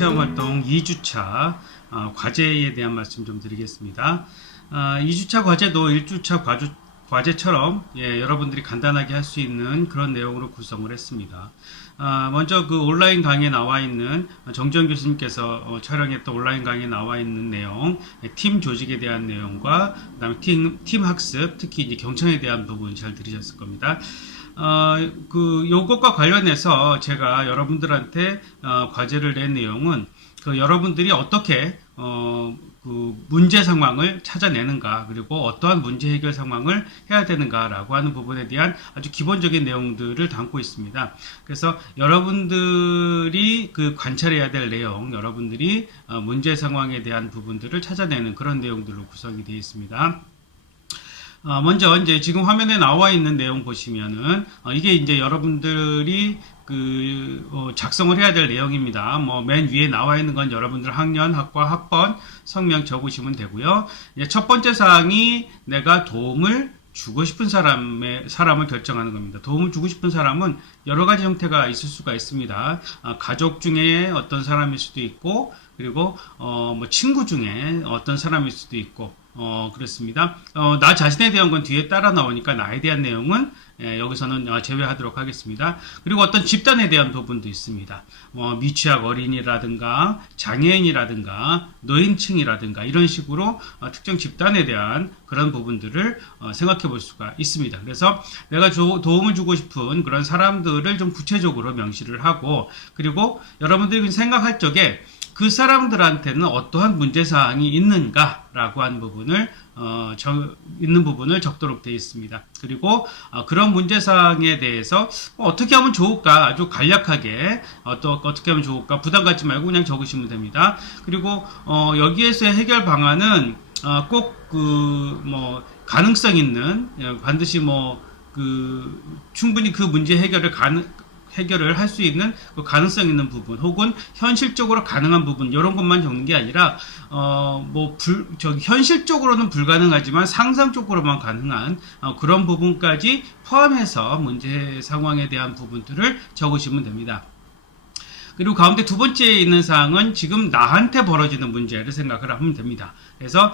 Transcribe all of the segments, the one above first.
체험활동 2주차 과제에 대한 말씀 좀 드리겠습니다. 2주차 과제도 1주차 과제처럼 여러분들이 간단하게 할 수 있는 그런 내용으로 구성을 했습니다. 먼저 그 온라인 강의에 나와 있는 정지원 교수님께서 촬영했던 온라인 강의에 나와 있는 내용, 팀 조직에 대한 내용과 그다음에 팀 학습, 특히 이제 경청에 대한 부분 잘 들으셨을 겁니다. 요것과 관련해서 제가 여러분들한테 과제를 낸 내용은 여러분들이 어떻게 그 문제 상황을 찾아내는가, 그리고 어떠한 문제 해결 상황을 해야 되는가라고 하는 부분에 대한 아주 기본적인 내용들을 담고 있습니다. 그래서 여러분들이 그 관찰해야 될 내용, 여러분들이 문제 상황에 대한 부분들을 찾아내는 그런 내용들로 구성이 되어 있습니다. 먼저 이제 지금 화면에 나와 있는 내용 보시면은 이게 이제 여러분들이 작성을 해야 될 내용입니다. 맨 위에 나와 있는 건 여러분들 학년, 학과, 학번, 성명 적으시면 되고요. 이제 첫 번째 사항이 내가 도움을 주고 싶은 사람을 결정하는 겁니다. 도움을 주고 싶은 사람은 여러 가지 형태가 있을 수가 있습니다. 가족 중에 어떤 사람일 수도 있고, 그리고 친구 중에 어떤 사람일 수도 있고, 그렇습니다. 나 자신에 대한 건 뒤에 따라 나오니까 나에 대한 내용은 여기서는 제외하도록 하겠습니다. 그리고 어떤 집단에 대한 부분도 있습니다. 미취학 어린이라든가 장애인이라든가 노인층이라든가 이런 식으로 특정 집단에 대한 그런 부분들을 생각해 볼 수가 있습니다. 그래서 내가 도움을 주고 싶은 그런 사람들을 좀 구체적으로 명시를 하고, 그리고 여러분들이 생각할 적에 그 사람들한테는 어떠한 문제사항이 있는가라고 하는 부분을 있는 부분을 적도록 되어 있습니다. 그리고 그런 문제사항에 대해서 어떻게 하면 좋을까, 아주 간략하게 어떻게 하면 좋을까 부담 갖지 말고 그냥 적으시면 됩니다. 그리고 여기에서의 해결 방안은 꼭 가능성 있는, 반드시 충분히 그 문제 해결을 할 수 있는 그 가능성 있는 부분, 혹은 현실적으로 가능한 부분, 이런 것만 적는 게 아니라 현실적으로는 불가능하지만 상상적으로만 가능한 그런 부분까지 포함해서 문제 상황에 대한 부분들을 적으시면 됩니다. 그리고 가운데 두 번째에 있는 사항은 지금 나한테 벌어지는 문제를 생각을 하면 됩니다. 그래서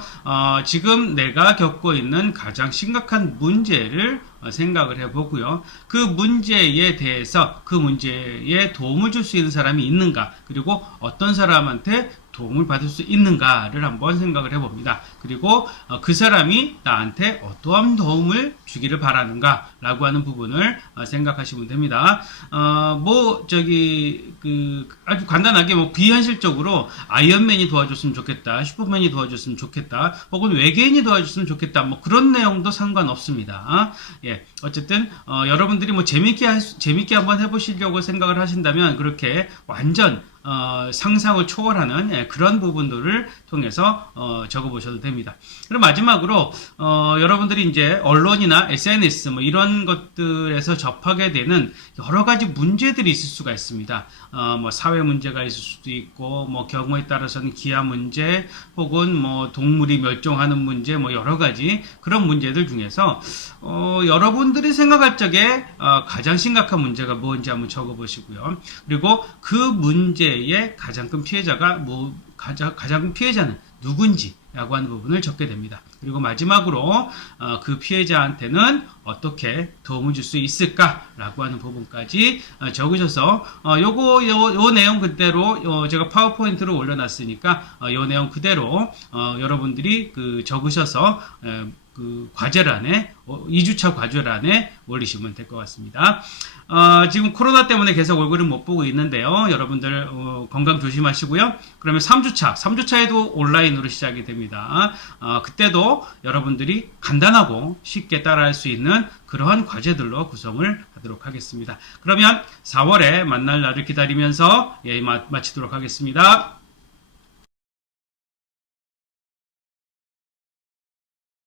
지금 내가 겪고 있는 가장 심각한 문제를 생각을 해보고요. 그 문제에 대해서 그 문제에 도움을 줄 수 있는 사람이 있는가, 그리고 어떤 사람한테 도움을 받을 수 있는가를 한번 생각을 해봅니다. 그리고 그 사람이 나한테 어떠한 도움을 주기를 바라는가 라고 하는 부분을 생각하시면 됩니다. 아주 간단하게 비현실적으로 아이언맨이 도와줬으면 좋겠다, 슈퍼맨이 도와줬으면 좋겠다, 혹은 외계인이 도와줬으면 좋겠다, 그런 내용도 상관없습니다. 어쨌든 여러분들이 재밌게 한번 해보시려고 생각을 하신다면 그렇게 완전 상상을 초월하는 그런 부분들을 통해서 적어보셔도 됩니다. 그리고 마지막으로 여러분들이 이제 언론이나 SNS 이런 것들에서 접하게 되는 여러 가지 문제들이 있을 수가 있습니다. 사회 문제가 있을 수도 있고, 경우에 따라서는 기아 문제, 혹은 동물이 멸종하는 문제, 여러 가지 그런 문제들 중에서 여러분들이 생각할 적에 가장 심각한 문제가 뭔지 한번 적어보시고요. 그리고 그 문제의 가장 큰 피해자는 누군지 라고 하는 부분을 적게 됩니다. 그리고 마지막으로 그 피해자한테는 어떻게 도움을 줄 수 있을까 라고 하는 부분까지 적으셔서 요 내용 그대로 제가 파워포인트로 올려놨으니까 요 내용 그대로 여러분들이 적으셔서 그 과제란에 2주차 과제란에 올리시면 될 것 같습니다. 지금 코로나 때문에 계속 얼굴을 못 보고 있는데요. 여러분들 건강 조심하시고요. 그러면 3주차에도 온라인으로 시작이 됩니다. 그때도 여러분들이 간단하고 쉽게 따라할 수 있는 그러한 과제들로 구성을 하도록 하겠습니다. 그러면 4월에 만날 날을 기다리면서 마치도록 하겠습니다.